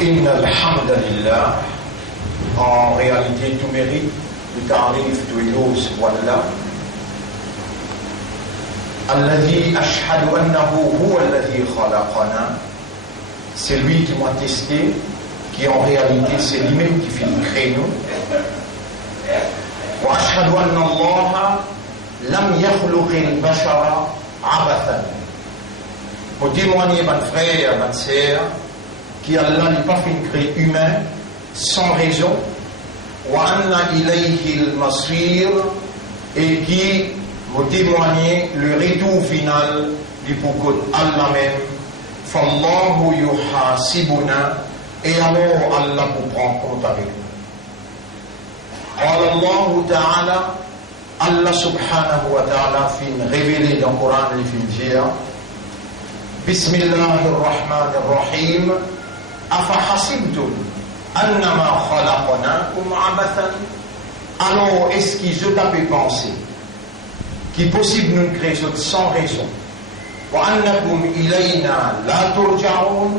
Inna alhamdulillah, en réalité tout mérite du tarif de l'ose wallah. Alladhi ashhadu annahu huwa alladhi khalaqana, c'est lui qui m'a testé, qui en réalité c'est lui-même qui fait créer nous. Wa ashhadu anna Allah lam yakhluq al-bashara abathan. Pour témoigner, mon frère, ma sœur, qui Allah n'a pas fait créer humain sans raison, wa anna ilayhi al-masir, et qui vous témoigner le retour final du pourquoi Allah même, fallahu yuhasibuna, et alors Allah vous prend compte avec nous. قال الله تعالى, Allah subhanahu wa ta'ala fin révélé dans le Coran et fin Bismillahir Rahmanir Rahim, afahasibtum annama khalaqnakum abathan. Alors est-ce qu'ils ont tapé penser qu'il est possible de nous créer sans raison, wa annakum ilayna la turja'un,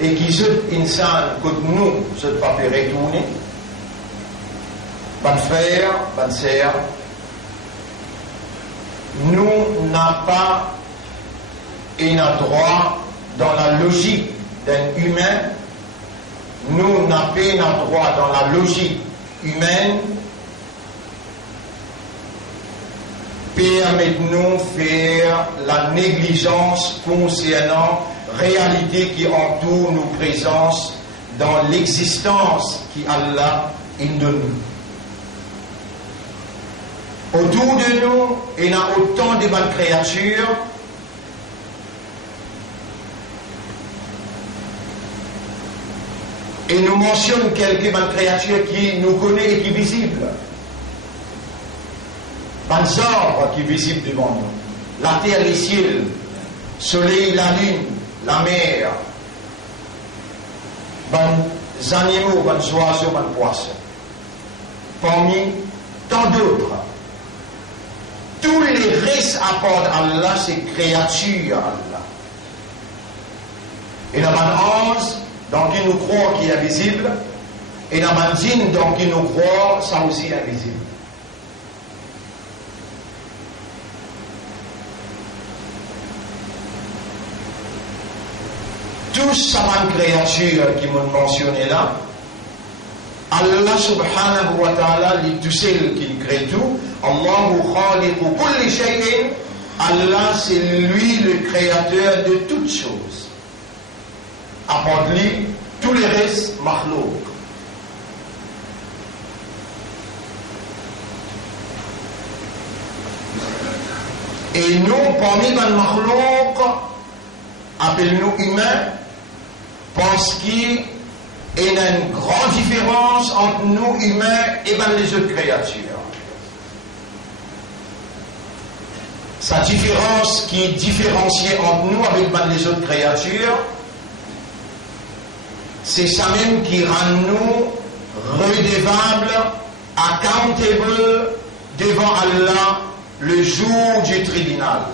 et qu'ils sont insan que nous ne sommes pas fait retourner? Bon frère, bonne sœur, nous n'avons pas un droit dans la logique d'un humain, nous n'avons pas un droit dans la logique humaine, permettez-nous de faire la négligence concernant la réalité qui entoure nos présences dans l'existence qui Allah est de nous. Autour de nous, il y a autant de bonnes créatures. Et nous mentionnons quelques bonnes créatures qui nous connaissent et qui sont visibles. Bonnes arbres qui sont visibles devant nous. La terre, les ciels, le soleil, la lune, la mer. Bonnes animaux, bonnes oiseaux, bonnes poissons. Parmi tant d'autres. Tous les restes apportent à Allah, c'est créatures à Allah. Et la ange, dans qui nous croyons qui est invisible, et la djinn, dans qui nous croyons, ça aussi est invisible. Tous ces créatures qui m'ont mentionné là, Allah subhanahu wa ta'ala, tout seul qui crée tout. Allahu khaliqu kulli shay'in. Allah, c'est lui le créateur de toutes choses. À part lui, tous les restes, makhlouk. Et nous, parmi les makhlouk, appelons-nous humains, parce qu'il et il y a une grande différence entre nous humains et les autres créatures. Cette différence qui est différenciée entre nous avec les autres créatures, c'est ça même qui rend nous redevables, accountable devant Allah le jour du tribunal.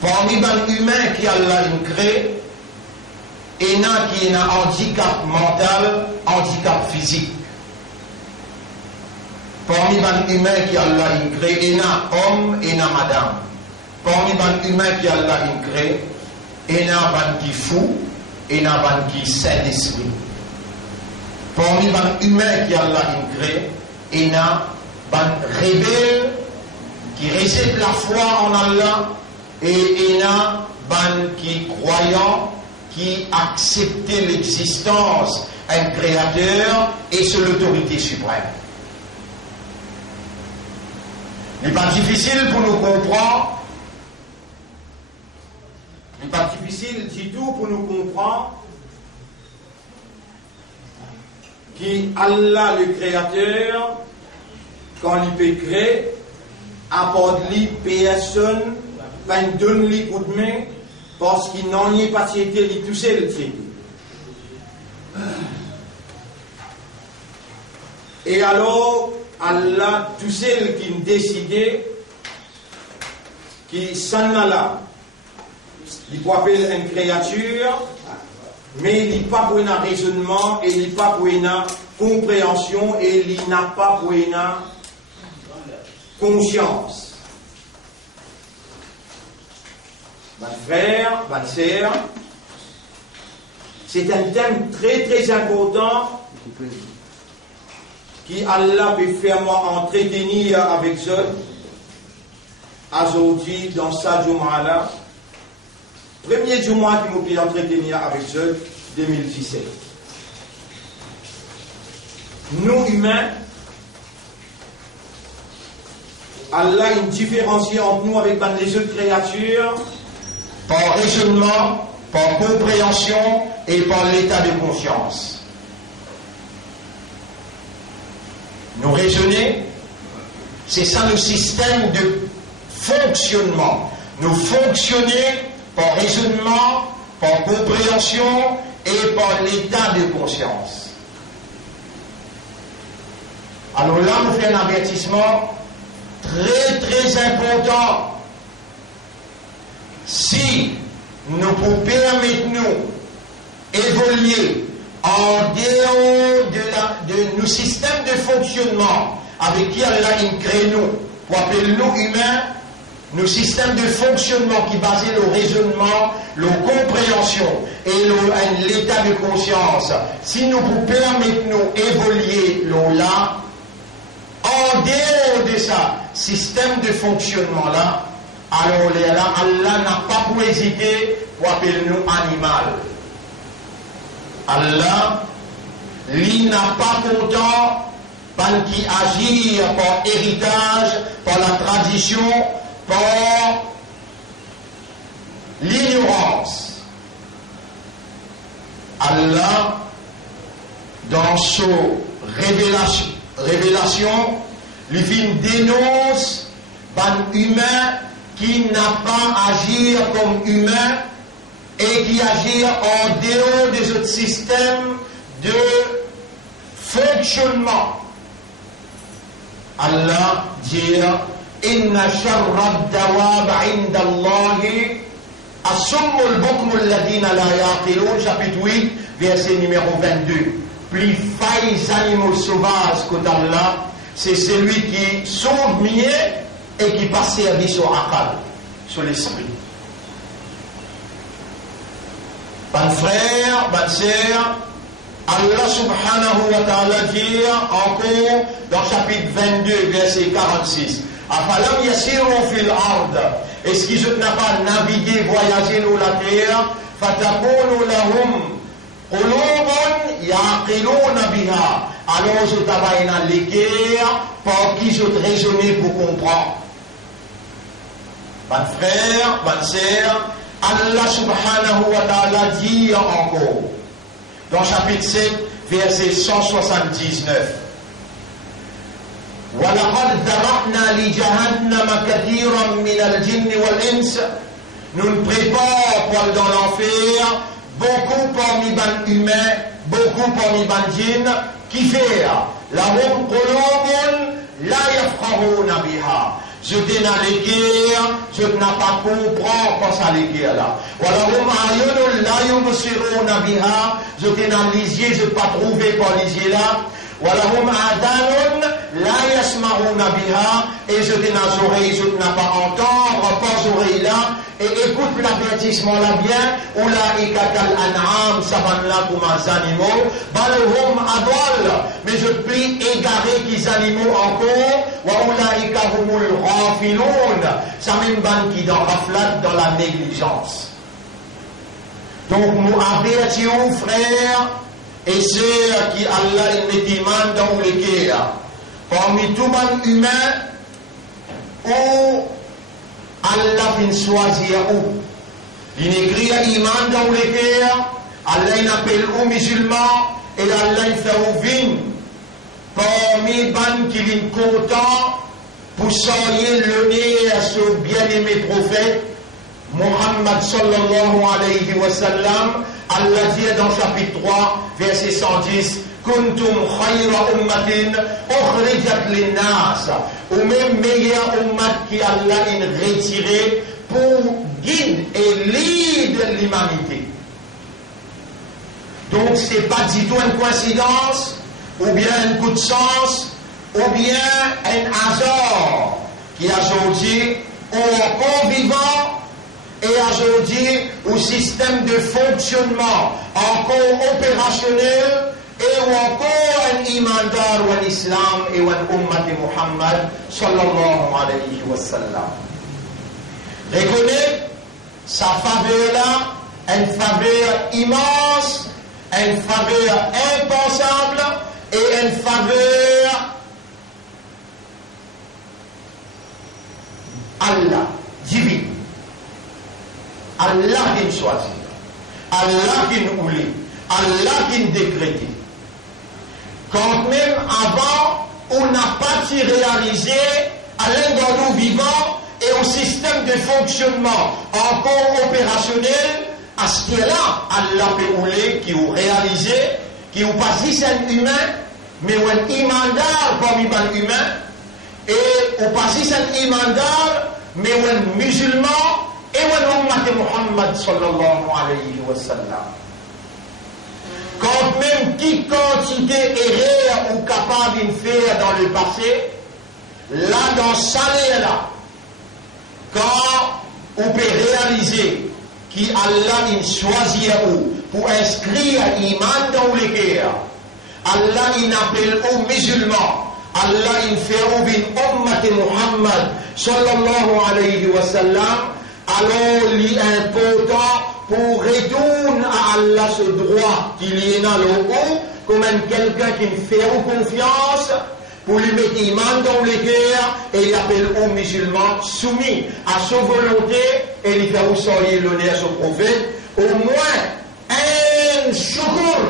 Parmi les humains qui Allah crée, il y a qui a un handicap mental, handicap physique. Parmi les humains qui Allah crée, il y a homme et il y a madame. Parmi les humains qui Allah crée, il y a qui fou et il y a qui saint d'esprit. Parmi les humains qui Allah crée, il y a rebelles qui récèdent la foi en Allah, et il y a qui croyants qui acceptait l'existence d'un créateur et sur l'autorité suprême. Il n'est pas difficile pour nous comprendre. Il n'est pas difficile du tout pour nous comprendre qu'Allah le créateur, quand il peut créer, apporte lui personne, va nous donner lui coup de main, parce qu'il n'en est pas été tout seul. Et alors, Allah, tout seul qui décidait, qui s'en alla, il peut appeler une créature, mais il n'est pas pour un raisonnement, et il n'est pas pour une compréhension, et il n'a pas pour une conscience. Mon frère, ma sœur, c'est un thème très très important qui Allah peut faire moi entretenir avec eux aujourd'hui dans sa Jumu'ah. Premier Jumu'ah qui m'a pu entretenir avec eux 2017. Nous humains, Allah a une différence entre nous avec les autres créatures par raisonnement, par compréhension et par l'état de conscience. Nous raisonner, c'est ça le système de fonctionnement. Nous fonctionner par raisonnement, par compréhension et par l'état de conscience. Alors là, nous faisons un avertissement très très important. Si nous pouvons permettre nous évoluer en dehors de nos systèmes de fonctionnement avec qui Allah crée nous, pour appeler nous humains, nos systèmes de fonctionnement qui basent le raisonnement, la compréhension et l'état de conscience, si nous pouvons permettre nous évoluer là, en dehors de ça, système de fonctionnement là, alors là, Allah n'a pas pour hésiter pour appeler nous animal. Allah, lui n'a pas content par qui agir par héritage, par la tradition, par l'ignorance. Allah, dans son révélation, lui dénonce un humain qui n'a pas agir comme humain et qui agit en dehors des autres systèmes de fonctionnement. Allah dit Inna sharra ad-dawab 'inda Allahi as-summu al-bukmu alladhina la yaqilun, chapitre 8, verset numéro 22. Plus failles animaux sauvages qu'Allah, c'est celui qui sauve mieux et qui passe service au aqal, sur l'esprit. Bonne frère, bonne sœur, Allah subhanahu wa ta'ala dit encore dans chapitre 22, verset 46. Afalam yasiru fil ard. Est-ce qu'ils n'ont pas navigué, voyagé dans la terre? Fatakunu lahum qulubun yaqiluna biha. Alors je travaille dans les guerres pour qui je raisonner pour comprendre. Bonne frère, bonne sœur, Allah subhanahu wa ta'ala dit encore dans chapitre 7, verset 179. وَلَقَدْ ذَرَأْنَا لِجَهَنَّمَ كَثِيرًا مِنَ الْجِنِّ وَالْإِنسِ. Nous nous préparons dans l'enfer beaucoup parmi les humains, beaucoup parmi les djinns qui fait lahum qulubun la yafqahuna biha. Je dis dans les guerres, je n'ai pas comprendre pas ça les guerres là. Walahum ayunun la yubsiruna biha. Je dis dans les yeux, je ne pas trouver par les yeux là. Walahum adanun la yasma'una biha. Et je dis dans les oreilles, je n'ai pas entendre par les oreilles là. Et écoute l'avertissement là bien. Ulaika kal an'am, ça va là comme les animaux. Balhum adwal. Mais je prie égarer qu'ils animaux encore. Wa ulaika humul ghafilun. Ça même ban qui dans raflate dans la négligence. Donc nous avertissons frères et sœurs qui Allah il met iman dans les guerres. Parmi tout le humain où Allah vient choisir où. Il écrit iman dans les guerres. Allah il appelle aux musulmans et Allah il fait au vin. Parmi les gens qui viennent contents pour saluer le nez à ce bien-aimé prophète Muhammad sallallahu alayhi wa sallam. Allah dit dans chapitre 3, verset 110, Kuntum khayra ummatin ukhrijat linnas. Ou même meilleur ummat qui Allah a retiré pour guide et lead l'humanité. Donc ce n'est pas du tout une coïncidence, ou bien un coup de sens, ou bien un hasard qui aujourd'hui est encore vivant et aujourd'hui au système de fonctionnement encore opérationnel et ou encore un imandar ou un islam et ou un ummat de Muhammad sallallahu alayhi wa sallam. Reconnaît sa faveur là, une faveur immense, une faveur impensable et une faveur Allah, divine. Allah qui nous choisit, Allah qui nous oublie, Allah qui nous décrète. Quand même avant, on n'a pas réalisé à l'un de nous vivants et au système de fonctionnement encore opérationnel, à ce que là, Allah peut oublier, qui ont réalisé, qui ont pas si c'est un humain, mais un imandar parmi les humains, et au pas si c'est un imandar, mais un musulman, et un ummat de Muhammad sallallahu alayhi wa sallam. Quand même qui quantité erreur ou capable de faire dans le passé, là dans ce salaire-là, quand on peut réaliser qu'Allah il choisit pour inscrire iman dans le cœur, Allah il appelle aux musulmans, Allah il fait au ummat de Muhammad sallallahu alayhi wa sallam, alors il est important pour retourner à Allah ce droit qu'il y a dans le haut, comme quelqu'un qui fait confiance, pour lui mettre iman dans le cœur, et il appelle aux musulmans soumis à sa volonté, et il fait aussi l'honneur à son prophète, au moins un shukr,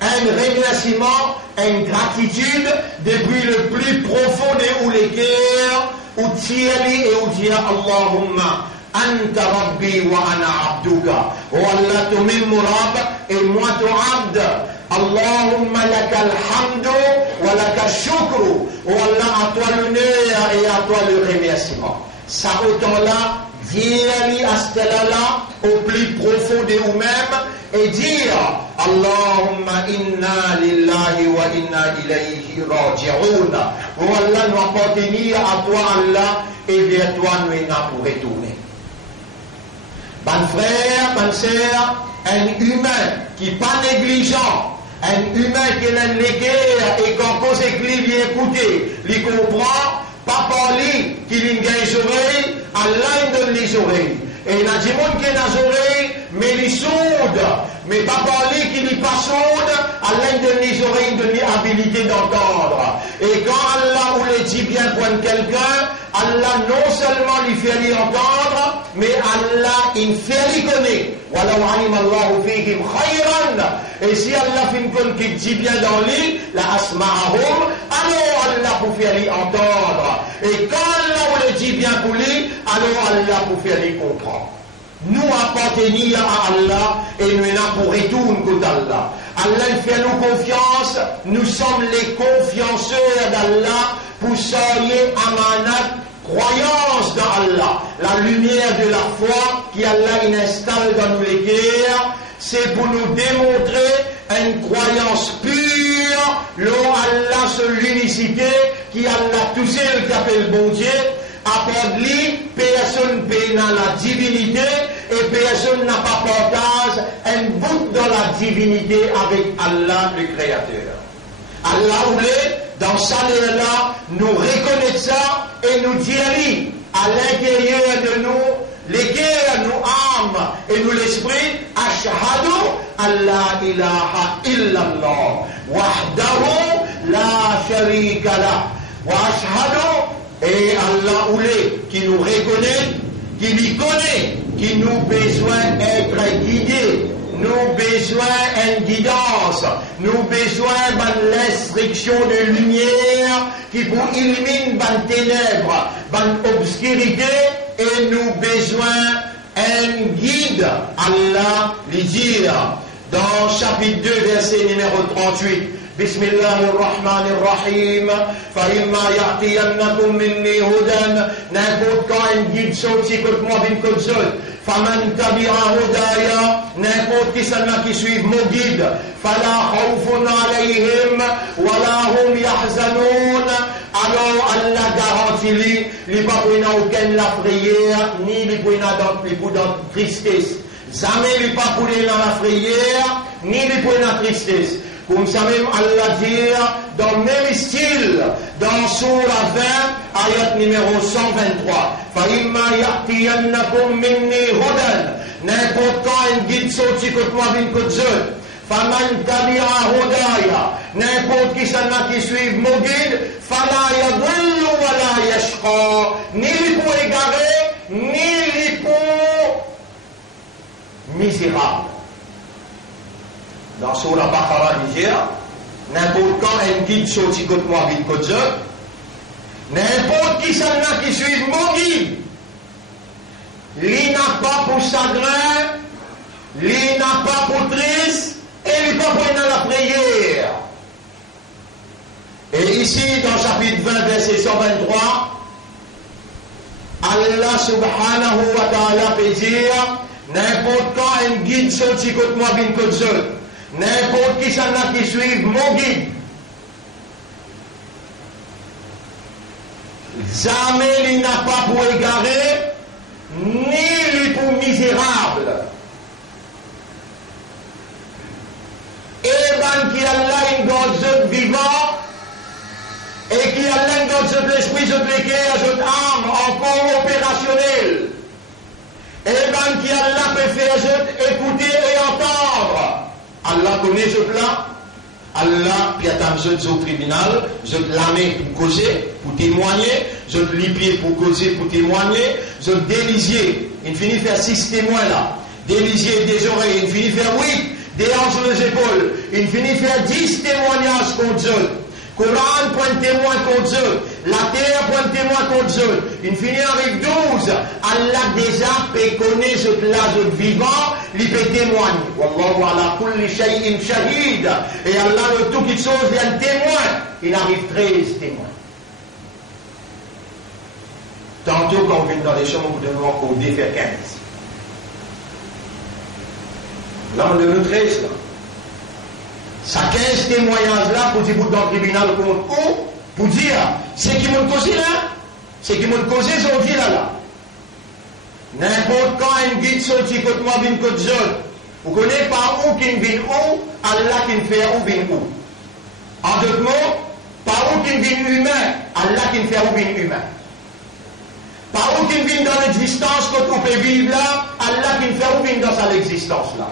un remerciement, une gratitude depuis le plus profond de les cœurs, où Thierry et où dire Allahumma. Anta Rabbi wa ana abduka. Oh Allah, tu m'es mon Rabb et moi tu abd. Allahumma laka alhamdu wa laka shukru. Oh Allah, à toi l'honneur et à toi le remerciement. Ça autant-là, viens à ce là au plus profond de vous-même et dire Allahumma inna lillahi wa inna ilayhi raji'un. Oh Allah, nous appartenir à toi Allah et vers toi nous sommes pour retourner. Bon frère, bonne sœur, un humain qui n'est pas négligent, un humain qui est l'équerre et quand cause écrit, il écouter, il comprend, pas parler, qu'il a les oreilles, Allah donne les oreilles. Et il y a des gens qui ont les oreilles, mais ils sont sourds. Mais pas parler qu'il n'est pas sourd, Allah donne les oreilles, donne l'habilité d'entendre. Et quand Allah vous le dit bien pour quelqu'un, Allah non seulement lui fait lui entendre, mais Allah il fait lui connaître. Et si Allah fait une conne qui dit bien dans lui, la asma'ahum, alors Allah pour faire lui entendre. Et quand Allah vous le dit bien pour lui, alors Allah pour faire lui comprendre. Nous appartenir à Allah et nous sommes pour retourner contre Allah. Allah fait nous confiance, nous sommes les confianceurs d'Allah pour soyez amanat, croyance dans Allah. La lumière de la foi qui Allah installe dans nos cœurs, c'est pour nous démontrer une croyance pure, l'eau Allah sur l'unicité, qui Allah tout seul qui appelle bon Dieu. À part lui, personne n'a la divinité et personne n'a pas partage un bout dans la divinité avec Allah le Créateur. Allah voulait, dans ça là, nous reconnaître ça et nous dire à l'intérieur de nous, les cœurs, nous âmes et nous l'esprit, ashhadu Allah ilaha illallah, wahdahu la sharika lah, wa ashhadu. Et Allah voulait qui nous reconnaît, qui lui connaît, qui nous besoin d'être guidés, nous besoin d'une guidance, nous besoin d'une restriction de lumière qui pour illuminer les ténèbres, les obscurité, et nous besoin d'un guide. Allah lui dit dans chapitre 2, verset numéro 38. بسم الله الرحمن الرحيم فإما يأتينكم مني هدى n'importe quand un guide sorti contre moi d'une console Faman tabi'a hudaya, n'importe qui s'en a qui suivent mon guide, fala khawfun alayhim, wala hum yahzanoun. Alors Allah garantit les pas pour aucune la prière, ni les pour dans tristesse. Jamais les pas pour dans la prière, ni les pour dans tristesse. Comme ça même Allah dit dans le même style, dans Sourate 20, ayat numéro 123. فَإِمَّا يَأْتِيَنَّكُمْ مِنِّي هُدًى. N'importe quand un guide sorti contre moi vient contre eux. فَمَنْ تَبِعَ هُدَايَ. N'importe qui s'en a qui suivent mon guide, فَلَا يَضِلُّ وَلَا يَشْقَى. Ni les pour égarés, ni les pour misérables. Dans Surah Baqarah, il dit, n'importe quand un guide sorti contre moi vient contre eux, n'importe qui s'en a qui suivent mon guide, lui n'a pas pour chagrin, lui n'a pas pour triste, et lui pas pour la prière. Et ici, dans chapitre 20, verset 123, Allah subhanahu wa ta'ala peut dire, n'importe quand un guide sorti contre moi vient contre eux, n'importe qui s'en a qui suivent mon guide, jamais il n'a pas pour égarer, ni lui pour misérable. Et ben qui Allah une God vivant, et qui Allah une God l'esprit, le cœur, cette âme encore opérationnelle. Et ben qui Allah peut faire écouter et entendre. Allah connaît ce plan. Allah qui attend ce au tribunal, je la main pour causer, pour témoigner, je les pieds pour causer, pour témoigner, je délisier, il finit faire 6 témoins là, délisier des oreilles, il finit faire 8, des hanches sur les épaules, il finit faire 10 témoignages contre Dieu. Coran point de témoin contre Dieu, la terre point de témoin contre Dieu, il finit avec 12. Allah déjà peut connaître ce là vivant, il peut témoigner. Wallahu ala kulli shay'in shahid. Et Allah le tout qui chose vient témoin. Il arrive 13 témoins. Tantôt quand on vient dans les chambres, vous devez encore faire 15. Là on donne 13 là. Ça 15 témoignages-là pour dire dans le tribunal pour dire c'est qui m'ont causé là, c'est qui m'ont causé aujourd'hui là. N'importe quand un guide sorti contre moi vient contre Dieu, vous connaissez par où qui vient où, Allah qui fait où vient où. En d'autres mots, par où qui vient humain, Allah qui fait où vient humain. Par où qui vient dans l'existence quand on peut vivre là, Allah qui fait où vient dans sa existence là.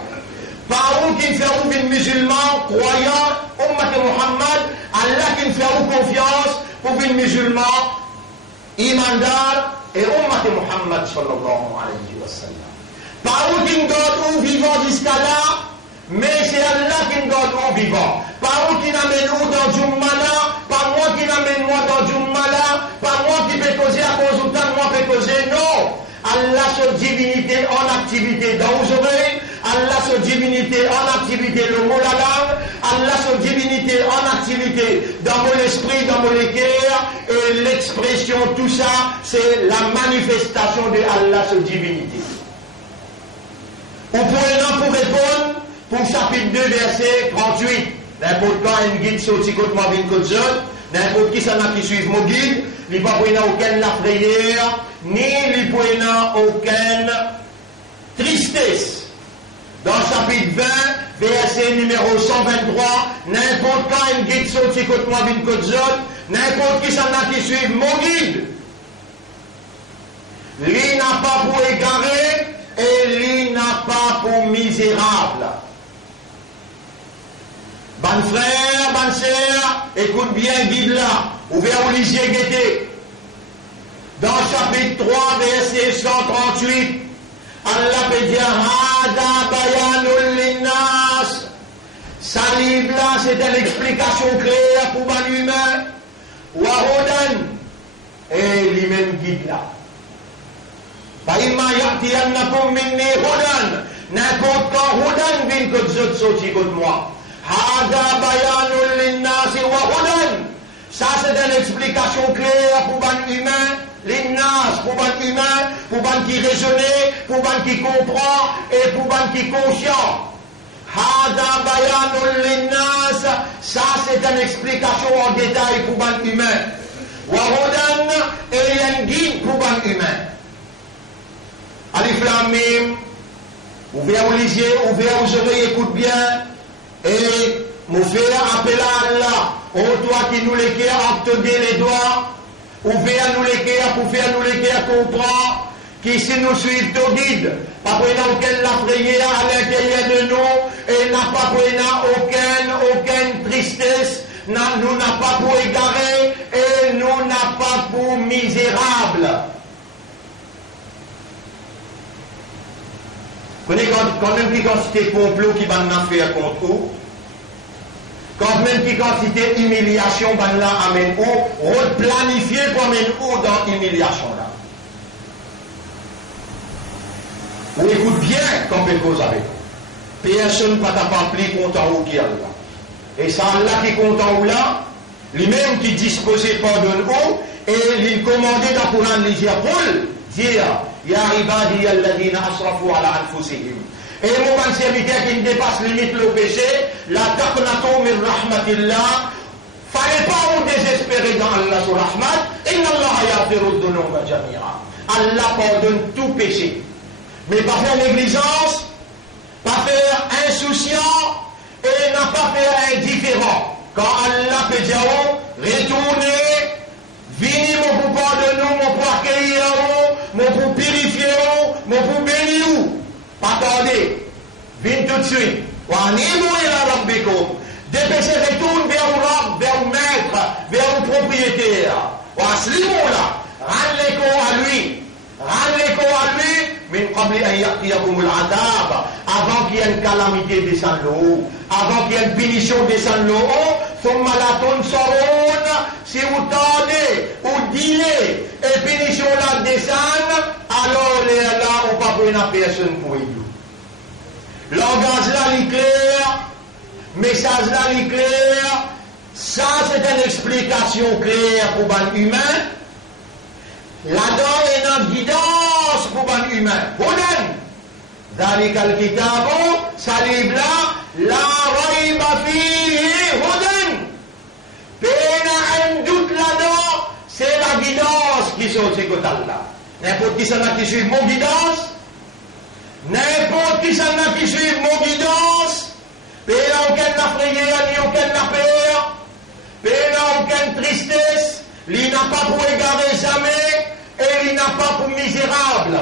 Par où qui fait où vient musulman, croyant, Ummat Muhammad, Allah qui fait où confiance pour vivre musulman, imandar, et Ummat Muhammad sallallahu alayhi wa sallam. Par où qui donne où vivant jusqu'à là, mais c'est Allah qui donne où vivant. Par où qui n'amène où dans Jummala, par moi qui n'amène moi dans Jummala, par moi qui peut causer à cause ou moi peut causer, non. Allah sa divinité en activité dans vos oreilles, Allah sa divinité en activité le mot la langue, Allah sa divinité en activité dans mon esprit, dans mon cœur, et l'expression, tout ça, c'est la manifestation de Allah sa divinité. Vous pouvez là pour répondre pour chapitre 2, verset 38. N'importe quand un guide sorti contre moi, vient contre Dieu, n'importe qui s'en a qui suit mon guide, il ne va pas aucune la prière, ni il ne va aucune tristesse. Dans chapitre 20, verset numéro 123, n'importe quand un guide sorti contre moi, vient contre Dieu, n'importe qui s'en a qui suit mon guide, lui n'a pas pour égarer, et lui n'a pas pour misérable. Bonne frère, bonne sœur, écoute bien, guide là, ouvert au lisier guetté. Dans chapitre 3, verset 138, Allah peut dire, Hada bayanul linnas. Sa livre là, c'est une explication claire pour un humain. Wahudan, et lui-même guide là. N'importe quand Hudan vient que Dieu sortit contre moi. Hada bayanul linnasi wa hudan. Ça c'est une explication claire pour un humain l'innas, pour ban humain, pour ban qui raisonner, pour ban qui comprend et pour ban qui conscient. Hada bayanul linnas, ça c'est une explication en détail pour ban humain. Wahudan, et il y a une guide pour ban humain. Alif Lam Mim, ouvrez vos yeux, ouvrez vos oreilles, écoute bien, et nous faire appeler à Allah. Oh, toi qui nous les cœurs, octoder les doigts, ouvrez à nous les cœurs pour faire nous les cœurs comprendre, qui si nous suivent ton guide, pas pour aucune la prière à l'intérieur de nous, et n'a pas pour aucune tristesse, nous n'a pas pour égarer, et nous n'a pas pour misérable. Vous connaissez quand même qui quantité complot qui va nous faire contre vous? Quand même qui quantité humiliation va nous amène où? Replanifier pour amener où dans l'humiliation là? Vous écoutez bien quand vous cause avec vous. Personne ne va pas plus content ou qui est là. Et ça Allah qui est content ou là, lui-même qui disposait pardonne où, et il commandait dans le Coran de dire, Ya ibadi alladhina asrafu ala anfusihim. Et mon serviteur qui ne dépasse limite le péché, la taqnatu min rahmatillah, fallait pas vous désespérer dans Allah sur rahmat, inna Allah yaghfiru dhunuba jami'a. Allah pardonne tout péché. Mais pas faire négligence, pas faire insouciant, et n'a pas faire indifférent. Quand Allah peut dire, retournez, venez mon pour pardonner, mon pour accueillir, mon pour purifier, mon pour bénir. Pas tarder, venez tout de suite. Dépêchez, retourne vers le maître, vers le propriétaire. Rends les corps à lui. Rends les corps à lui. Avant qu'il y ait une calamité descende le haut, avant qu'il y ait une punition descende le haut, si vous tendez ou dînez et punition là descend, alors les là, on ne peut pas prendre personne pour lui. Langage là, il est clair, message là, il est clair, ça c'est une explication claire pour les humains. Là-dedans, il y a une guidance pour les humains. Hudan. Dalikal kitabu, ça livre là, la rayba fihi hudan. Pena un doute là-dedans, c'est la guidance qui sont ces côtés-là. N'importe qui s'en a qui suit mon guidance, n'importe qui s'en a qui suit mon guidance, pena aucune la prière, ni aucune la peur, pena aucune tristesse, il n'a pas pour égarer jamais, et il n'a pas pour misérable.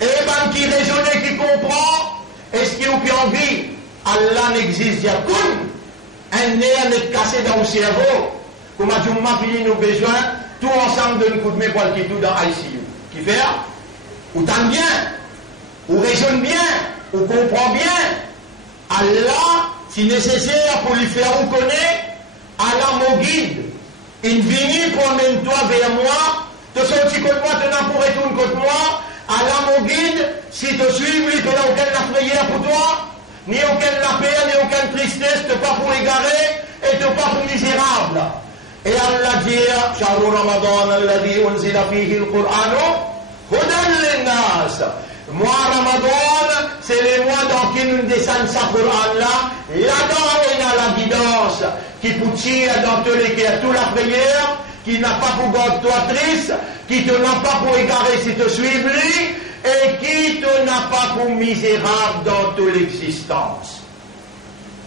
Et ben qui raisonne, qui comprend, est-ce qu'il y a envie? Allah n'existe, il y a un nerf n'est cassé dans le cerveau. Comme a dit, on m'a fini nos besoins, tout ensemble de nous coup de main pour le tout dans ICU. Qui fait? Ou t'en bien, ou raisonne bien, ou comprend bien. Allah, si nécessaire pour lui faire reconnaître, Allah mon guide. Il vient pour amener toi vers moi, te sortir contre moi, te n'as pour retourner contre moi. Allah mon guide, si te suivre, il n'y a aucune la prière pour toi, ni aucune la paix, ni aucune tristesse, te pas pour égarer, et te pas pour misérable. Et Allah dit, Shahru Ramadan, alladhi unzila fihi al-Qur'an, hudan linnas. Mois Ramadan, c'est les mois dans qui nous descendons ce Qur'an-là. Là-dedans, il y a la guidance qui vous tire dans tous les cas, toute la prière, qui n'a pas pour garder toi triste, qui te n'a pas pour égarer si te suives lui, et qui te n'a pas pour misérable dans toute l'existence.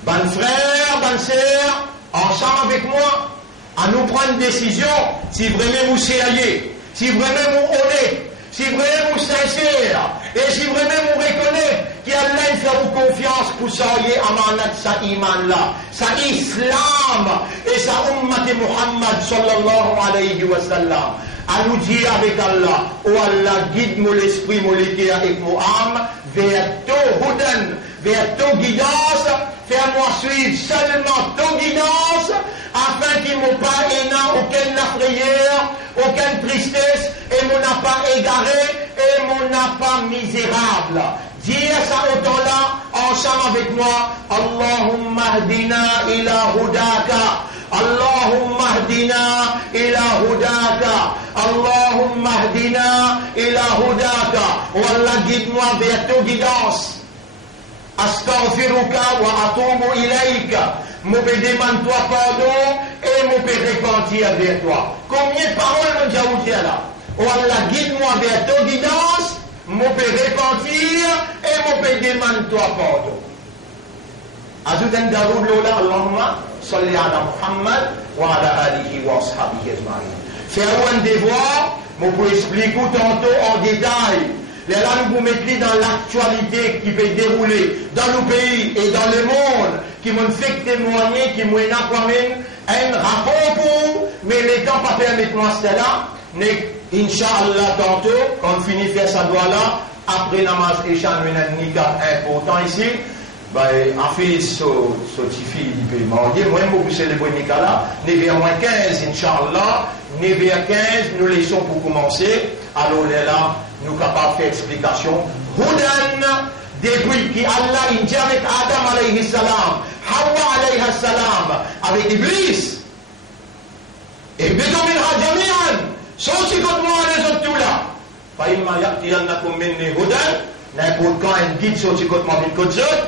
Bonne frère, bonne sœur, ensemble avec moi, à nous prendre une décision, si vraiment vous sérieux, si vraiment vous honnête, si vraiment vous sincère, et si vraiment vous reconnaissez qu'Allah fait vous confiance pour soyez amanat sa iman là, sa islam, et sa ummat Muhammad sallallahu alayhi wa sallam. À nous dire avec Allah, oh Allah, guide mon esprit, mon cœur et mon âme vers ton hudan, vers ton guidance, fais-moi suivre seulement ton guidance, afin qu'il m'ont pas aucune prière, aucune tristesse, et mon n'a pas égaré, et mon n'a pas misérable. Dire ça autant-là, ensemble avec moi, Allahumma hdina ila hudaka, Allahumma hdina ila hudaka, Allahumma hdina ila hudaka. Oh Allah, guide-moi vers ta guidance. Astaghfiruka wa atubu ilayka. Mon peux demander toi pardon et mon peux repentir vers toi. Combien de paroles nous avons là? Oh Allah, guide-moi vers ta guidance. Mon peut repentir et mon peut demander toi pardon. Ajudan Daroud Lola Allahumma salli ala Muhammad wa ala alihi wa ashabihi ajma'in. Faire un devoir, je peux expliquer tantôt en détail. Là, nous vous mettez dans l'actualité qui peut dérouler dans le pays et dans le monde, qui m'ont fait témoigner, qui m'ont quand un rapport pour, mais les temps pas permettre moi cela. Mais Inch'Allah, tantôt, quand on finit de faire sa doigt là, après namaz et chan, un nikah important ici. En fait, ce petit il peut marier. Moi, je vais célébrer Nicolas. 9h15, Inch'Allah. 9h15, nous laissons pour commencer. Alors là, nous sommes capables de faire explication. Houdan, depuis qu'Allah a dit avec Adam alayhi salam, Hawa alayhi salam, avec Iblis. Et Bédomin Hajamian, sorti contre moi les autres tout là. Faïma yaqtiyannakum minni hudan. N'importe quand un guide sorti contre moi, une côte autre.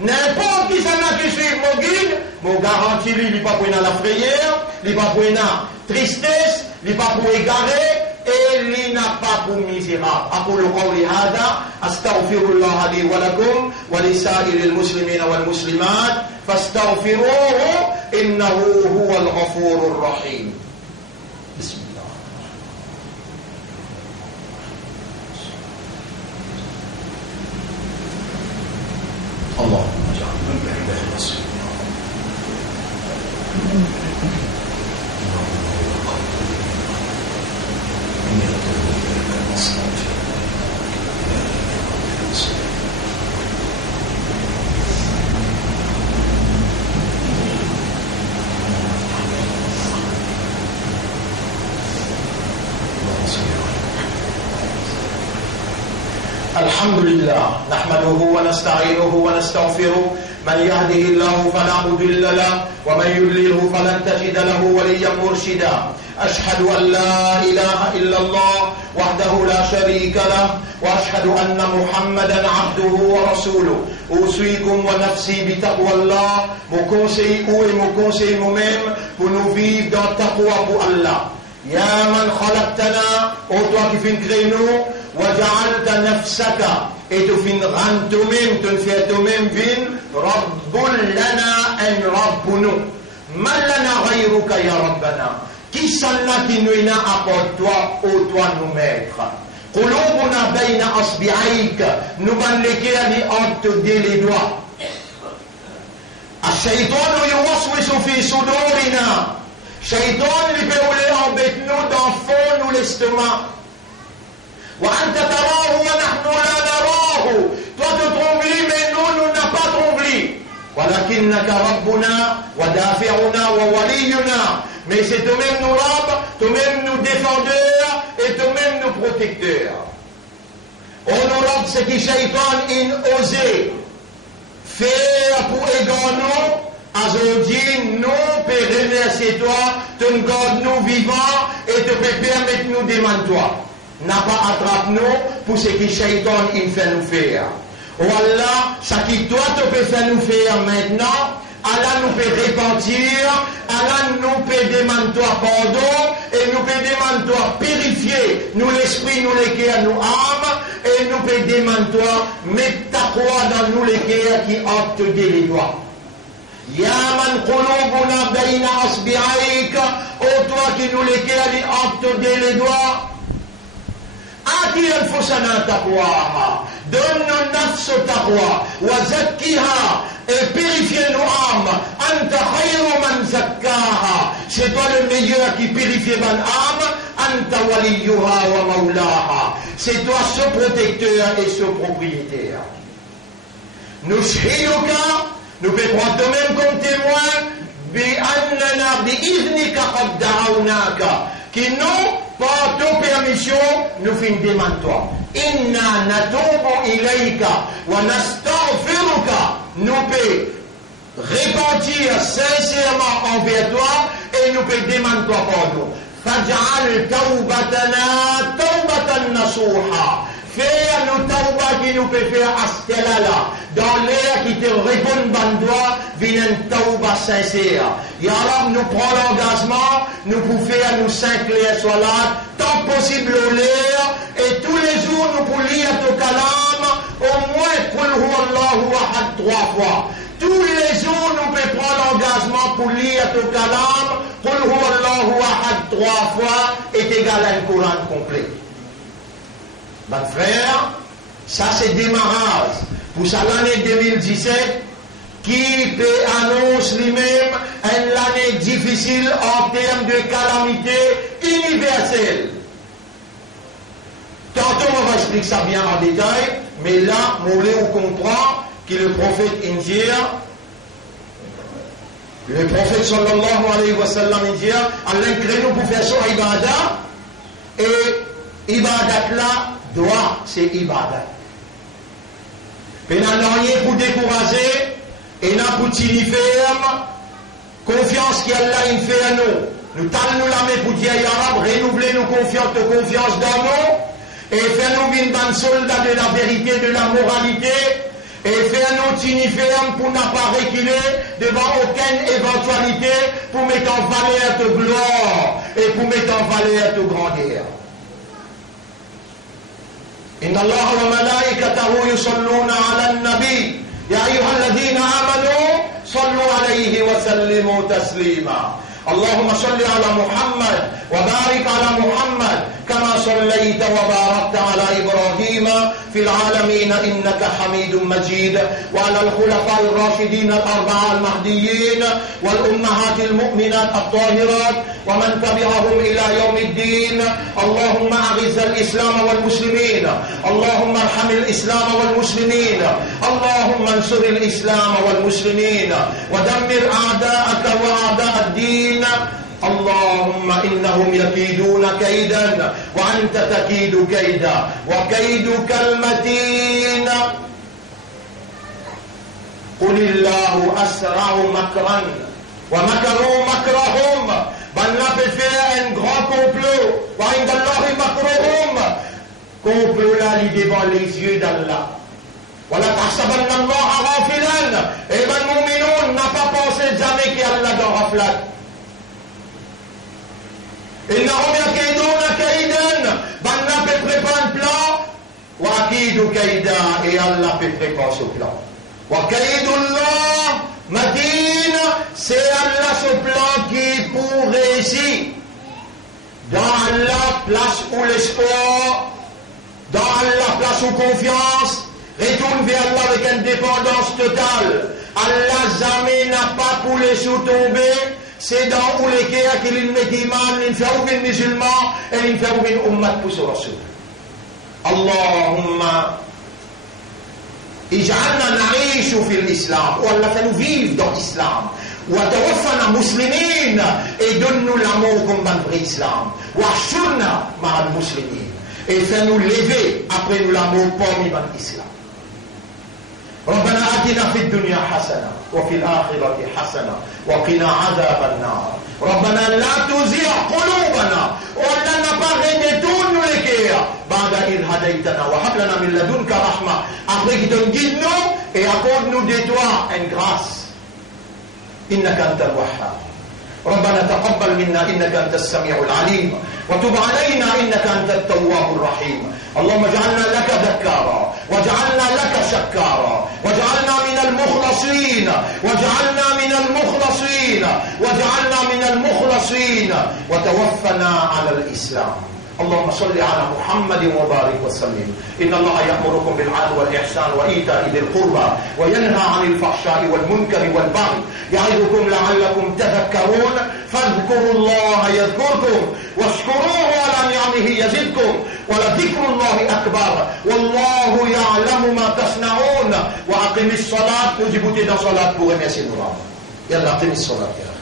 N'importe qui s'en qui suit mon guide, mon garantie, lui, il n'est pas pour la frayeur, il n'est pas pour la tristesse, il n'est pas pour égarer, et il n'a pas pour misérable. أقول قولي هذا أستغفر الله لي ولكم ولسائر المسلمين والمسلمات فاستغفروه إنه هو الغفور الرحيم. بسم الله. اللهم اجعلنا من عباد الصالحين. الحمد لله نحمده ونستعينه ونستغفره من يهده الله فلا مضل له ومن يضلله فلن تجد له وليا مرشدا أشهد أن لا إله إلا الله وحده لا شريك له وأشهد أن محمدا عبده ورسوله أوصيكم ونفسي بتقوى الله mon conseil ou et mon conseil moi-même pour nous vivre dans taqwa pour Allah. يا من خلقتنا ô toi qui fin créé nous وجعلت نفسك et tu fin rendre toi-même tu fais toi-même vin رب لنا ان ربنا من لنا غيرك يا ربنا qui sont là qui nous n'a à part toi ô toi nous maître قلوبنا بين اصبعيك nous ban lesquels entre les doigts الشيطان يوسوس في صدورنا شيطان اللي بيقول embête-nous dans fond nous l'estomac وأنت تراه ونحن لا نراه toi tu trembles mais nous n'a pas tremblé ولكنك ربنا ودافعنا وولينا mais c'est toi-même nous Rab toi-même nous défendeur et toi-même nous protecteur oh nous Rab c'est qui Shaitan in osé faire pour égarer nous aujourd'hui nous peut remercier toi tu nous gardes nous vivants et tu peux permettre nous demander toi n'a pas attrape nous pour ce que Shaitan il fait nous faire. Oh Allah, ce qui toi te peut faire nous faire maintenant, Allah nous peut repentir, Allah nous peut demander toi pardon, et nous peut demander toi purifier nous l'esprit, nous les cœurs, nous âmes, et nous peut demander toi mettre ta croix dans nous les cœurs qui optent des doigts. Ya man qulubuna bayna asbi'aik, oh toi qui nous les cœurs qui optent des doigts. آتي أنفسنا تقواها donne-nous نفس تقوى وزكها et purifie nos âmes أنت خير من زكاها c'est toi le meilleur qui purifie mon âme أنت وليها ومولاها c'est toi ce protecteur et ce propriétaire نشهدك nous pouvons prendre toi-même comme témoin بأننا بإذنك قد دعوناك qui nous par ta permission, nous finissons demande toi. Inna natubu ilayka wa nastaghfiruka. Nous peut repentir sincèrement envers toi et nous pouvons demander toi pardon. Faj'al tawbatana tawbatan nasuha. Fais-nous tawba qui nous peut faire à ce là dans l'air qui te répond ban droit, vient une tawba sincère. Ya Rab, nous prenons l'engagement, nous pouvons faire nous 5 clés soit là, tant possible au l'air, et tous les jours nous pouvons lire ton kalam, au moins Qul huwa Allahu ahad 3 fois. Tous les jours nous pouvons prendre l'engagement pour lire ton kalam, Qul huwa Allahu ahad 3 fois, est égal à un Coran complet. Ben frère, ça c'est démarrage pour ça l'année 2017 qui peut annoncer lui-même une année difficile en termes de calamité universelle. Tantôt on va expliquer ça bien en détail, mais là, on voulait comprendre que le prophète indien, le prophète sallallahu alayhi wa sallam indien, Allah crée nous pour faire son ibadah, et ibadat là, droit, c'est ibadat. Et n'a rien pour décourager, et n'a pour tirer ferme, confiance qu'Allah il fait à nous. Nous t'allons la main pour dire, Ya Rab, renouveler nos confiance dans nous, et faire nous une bande soldat de la vérité, de la moralité, et faire nous tirer ferme pour ne pas reculer devant aucune éventualité, pour mettre en valeur ta gloire, et pour mettre en valeur ta grandeur. إن الله وملائكته يصلون على النبي يا أيها الذين آمنوا صلوا عليه وسلموا تسليما اللهم صل على محمد وبارك على محمد كما صليت وباركت على إبراهيم في العالمين إنك حميد مجيد وعلى الخلفاء الراشدين الأربعة المهديين والأمهات المؤمنات الطاهرات ومن تبعهم إلى يوم الدين اللهم أعز الإسلام والمسلمين اللهم ارحم الإسلام والمسلمين اللهم انصر الإسلام والمسلمين ودمر أعداءك وأعداء الدين اللهم إنهم يكيدون كيدا وأنت تكيد كيدا وكيدك المتين قل الله أسرع مكرا ومكروا مكرهم بل peut faire un grand complot وعند الله مكرهم complot là devant les yeux d'Allah ولا تحسبن الله غافلا et ben المؤمنون n'a pas pensé jamais qu'Allah dans غفلة إنهم يكيدون كيدا بل peut préparer un plan وأكيد كيدا et Allah peut préparer ce plan وكيد الله متين c'est Allah ce plan qui pour réussir dans Allah place où l'espoir dans Allah place où confiance retourne vers Allah avec une dépendance totale Allah jamais n'a pas pour les sous-tomber c'est dans où les guerres qu'il met iman il fait aucun musulman et il fait aucun ummat pour ce rasoul Allahumma اجعلنا نعيش في الإسلام والله فنو vivre dans l'islam وتوفنا مسلمين et donne-nous l'amour comme dans le islam واحشرنا مع المسلمين et fais-nous lever après nous l'amour parmi dans l'islam ربنا آتنا في الدنيا حسنة وفي الآخرة حسنة وقنا عذاب النار ربنا لا تزغ قلوبنا ولا نبغي دون لك بعد إذ هديتنا وهب لنا من لدنك رحمة après que tu guides nous et accorde-nous de toi une grâce إنك أنت الوهاب ربنا تقبل منا إنك أنت السميع العليم وتب علينا إنك أنت التواب الرحيم اللهم اجعلنا لك ذكارا واجعلنا لك شكارا واجعلنا من المخلصين واجعلنا من المخلصين واجعلنا من المخلصين وتوفنا على الإسلام اللهم صل على محمد وبارك وسلم إن الله يأمركم بالعدل والإحسان وإيتاء ذي القربى وينهى عن الفحشاء والمنكر والبغي يعظكم لعلكم تذكرون فاذكروا الله يذكركم واشكروه على نعمه يزدكم ولذكر الله أكبر والله يعلم ما تصنعون وأقم الصلاة وجبوا صلاة pour remercier nous. يلا أقم الصلاة.